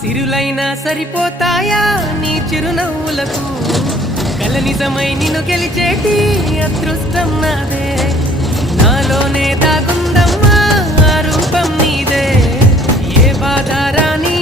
సిరులైనా సరిపోతాయా నీ చిరునవ్వులకు కల నిజమై నిన్ను గెలిచేటి అదృష్టం నాదే నాలోనే దాగుందమ్మా ఆ రూపం నీదే ఏ బాధ రాని